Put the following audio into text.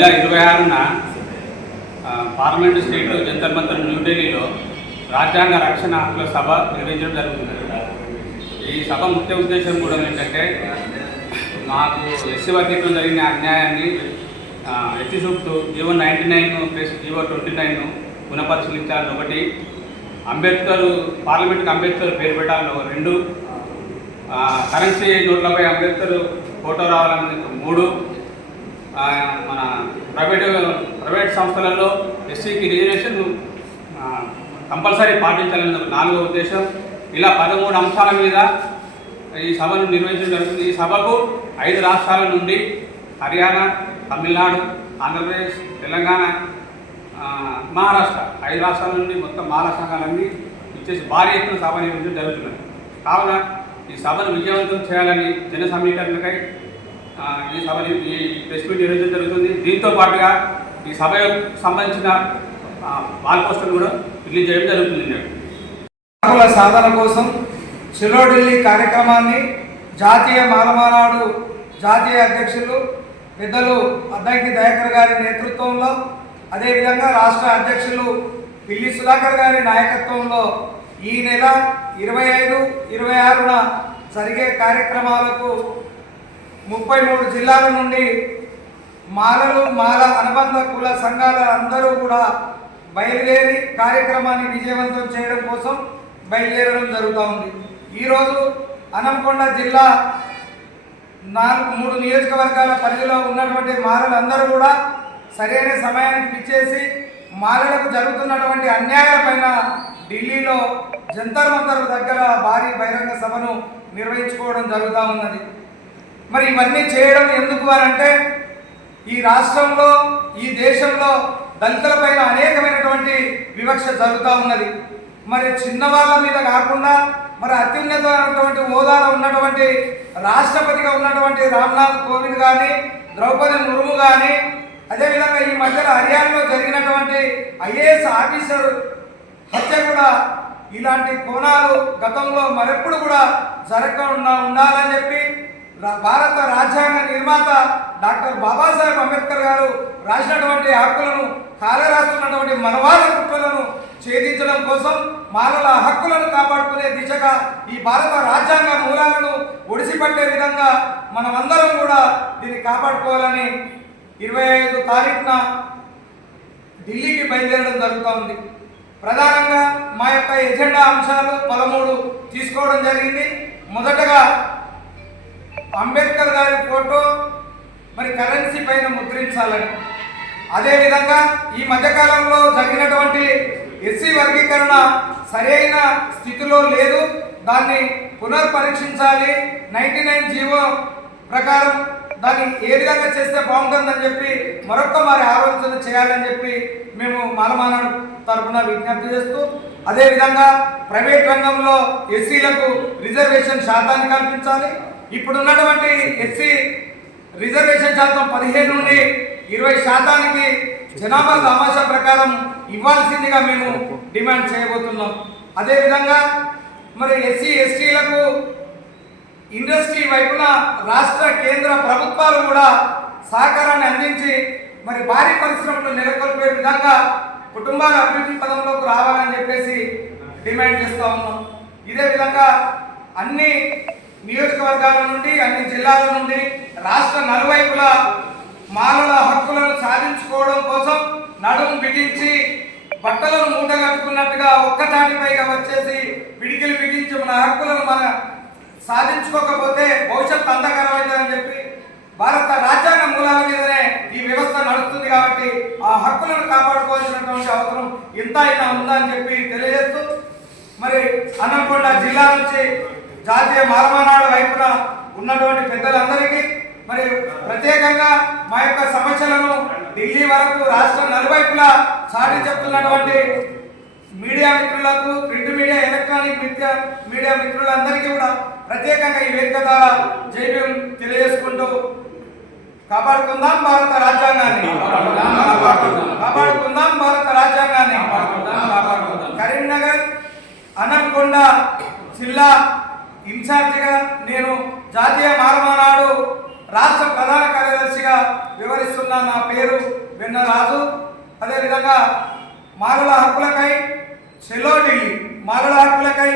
నెల ఇరవై ఆరున పార్లమెంటు స్టేట్ జంతర్ మంతర్ న్యూఢిల్లీలో రాజ్యాంగ రక్షణ హక్కుల సభ నిర్వహించడం జరుగుతుంది. ఈ సభ ముఖ్య ఉద్దేశం కూడా ఏంటంటే మాకు ఎస్సీ వర్గీకరణ జరిగిన అన్యాయాన్ని ఎత్తి చూపుతూ GO ninety nine plus GO twenty nine పునఃపరిశీలించాలని ఒకటి అంబేద్కర్ పార్లమెంట్కి అంబేద్కర్ పేరు పెట్టాలని రెండు కరెన్సీ నోట్లపై అంబేద్కర్ ఫోటో రావాలని మూడు మన ప్రైవేట్ ప్రైవేట్ సంస్థలలో ఎస్సీకి రిజర్వేషన్ కంపల్సరీ పాటించాలని నాలుగో ఉద్దేశం. ఇలా పదమూడు అంశాల మీద ఈ సభను నిర్వహించడం జరుగుతుంది. ఈ సభకు ఐదు రాష్ట్రాల నుండి హర్యానా తమిళనాడు ఆంధ్రప్రదేశ్ తెలంగాణ మహారాష్ట్ర ఐదు రాష్ట్రాల నుండి మొత్తం మహారాష్ట్ర సంఘాలన్నీ ఇచ్చేసి భారీ ఎత్తున సభ నిర్వహించడం జరుగుతున్నది. కావున ఈ సభను విజయవంతం చేయాలని జన సమీకరణకై ఈ సభని ఈ ప్రెస్ మీట్ నిర్వహించడం జరుగుతుంది దీంతో పాటుగా ఈ సభ సంబంధించిన ఆ, వాల్ పోస్టర్ కూడా రిలీజ్ చేయడం జరుగుతుంది హక్కుల సాధన కోసం చెలో ఢిల్లీ కార్యక్రమాన్ని జాతీయ మానమానాడు జాతీయ అధ్యక్షులు పెద్దలు అద్దంకి దయాకర్ గారి నేతృత్వంలో అదేవిధంగా రాష్ట్ర అధ్యక్షులు పిల్లి సుధాకర్ గారి నాయకత్వంలో ఈ నెల ఇరవై ఐదు ఇరవై ఆరున జరిగే కార్యక్రమాలకు ముప్పై మూడు జిల్లాల నుండి మాలలు మాల అనుబంధ కుల సంఘాల అందరూ కూడా బయలుదేరి కార్యక్రమాన్ని విజయవంతం చేయడం కోసం బయలుదేరడం జరుగుతూ ఉంది. ఈరోజు అనంకొండ జిల్లా నాలుగు మూడు నియోజకవర్గాల పరిధిలో ఉన్నటువంటి మాలలందరూ కూడా సరైన సమయానికి పిచ్చేసి మాలలకు జరుగుతున్నటువంటి అన్యాయాలపైన ఢిల్లీలో జంతర్ మంతర్ దగ్గర భారీ బహిరంగ సభను నిర్వహించుకోవడం జరుగుతూ ఉన్నది. మరి ఇవన్నీ చేయడం ఎందుకు అని అంటే ఈ రాష్ట్రంలో ఈ దేశంలో దళితుల పైన అనేకమైనటువంటి వివక్ష జరుగుతూ ఉన్నది. మరి చిన్నవాళ్ళ మీద కాకుండా మరి అత్యున్నతమైనటువంటి హోదాలో ఉన్నటువంటి రాష్ట్రపతిగా ఉన్నటువంటి రామ్నాథ్ కోవింద్ కానీ ద్రౌపది ముర్ము కానీ అదేవిధంగా ఈ మధ్యలో హర్యానాలో జరిగినటువంటి ఐఏఎస్ ఆఫీసర్ హత్య కూడా ఇలాంటి కోణాలు గతంలో మరెప్పుడు కూడా జరగకుండా ఉండాలని చెప్పి భారత రాజ్యాంగ నిర్మాత డాక్టర్ బాబాసాహెబ్ అంబేద్కర్ గారు రాసినటువంటి హక్కులను కాలరాస్తున్నటువంటి మనవాద కుట్రలను ఛేదించడం కోసం మానవుల హక్కులను కాపాడుకునే దిశగా ఈ భారత రాజ్యాంగ మూలాలను ఒడిసిపట్టే విధంగా మనమందరం కూడా దీన్ని కాపాడుకోవాలని ఇరవై ఐదు తారీఖున ఢిల్లీకి బయలుదేరడం జరుగుతోంది. ప్రధానంగా మా యొక్క ఎజెండా అంశాలు పదమూడు తీసుకోవడం జరిగింది. మొదటగా అంబేద్కర్ గారి ఫోటో మరి కరెన్సీ పైన ముద్రించాలని. అదేవిధంగా ఈ మధ్యకాలంలో జరిగినటువంటి ఎస్సీ వర్గీకరణ సరైన స్థితిలో లేదు. దాన్ని పునర్పరీక్షించాలి. నైంటీ నైన్ జీవో ప్రకారం దాన్ని ఏ విధంగా చేస్తే బాగుంటుందని చెప్పి మరొక్క మరి ఆలోచన చేయాలని చెప్పి మేము మాలమానం తరఫున విజ్ఞప్తి చేస్తూ అదేవిధంగా ప్రైవేట్ రంగంలో ఎస్సీలకు రిజర్వేషన్ శాతాన్ని కల్పించాలి. ఇప్పుడున్నటువంటి ఎస్సీ రిజర్వేషన్ శాతం పదిహేను నుండి ఇరవై శాతానికి జనాభా సమాచారం ప్రకారం ఇవ్వాల్సిందిగా మేము డిమాండ్ చేయబోతున్నాం. అదేవిధంగా మరి ఎస్సీ ఎస్టీలకు ఇండస్ట్రీ వైపున రాష్ట్ర కేంద్ర ప్రభుత్వాలు కూడా సహకారాన్ని అందించి మరి భారీ పరిశ్రమలు నెలకొల్పే విధంగా కుటుంబాల అభివృద్ధి పదంలోకి రావాలని చెప్పేసి డిమాండ్ చేస్తూ ఉన్నాం. ఇదే విధంగా అన్ని నియోజకవర్గాల నుండి అన్ని జిల్లాల నుండి రాష్ట్ర నలువైపులా మానవుల హక్కులను సాధించుకోవడం కోసం నడుము బిగించి బట్టలను మూటగట్టుకున్నట్టుగా ఒక్కటాటిపైగా వచ్చేసి పిడికిలు బిగించి మన హక్కులను మన సాధించుకోకపోతే భవిష్యత్తు అంధకరమైందని చెప్పి భారత రాజ్యాంగ మూలాల మీదనే ఈ వ్యవస్థ నడుస్తుంది కాబట్టి ఆ హక్కులను కాపాడుకోవాల్సినటువంటి అవసరం ఎంత అయినా ఉందని చెప్పి తెలియజేస్తూ మరి అన్నకొండ జిల్లా నుంచి జాతీయ మాలమానాడు వైపున ఉన్నటువంటి పెద్దలందరికీ మరి ప్రత్యేకంగా మా యొక్క సమస్యలను ఢిల్లీ వరకు రాష్ట్ర నలువైపులా చాటి చెప్తున్నటువంటి మీడియా మిత్రులకు print media electronic media media మిత్రులందరికీ కూడా ప్రత్యేకంగా ఈ వేదిక ద్వారా జైవ్యం తెలియజేసుకుంటూ కాపాడుకుందాం భారత రాజ్యాంగాన్ని. కాపాడుకుందాం. భారత రాజ్యాంగాన్ని. కరీంనగర్ అనంకొండ జిల్లా ఇన్ఛార్జిగా నేను జాతీయ మారమానాడు రాష్ట్ర ప్రధాన కార్యదర్శిగా వివరిస్తున్న నా పేరు వెన్న రాజు అదేవిధంగా మాలల హక్కులకై చెలో ఢిల్లీ హక్కులకై.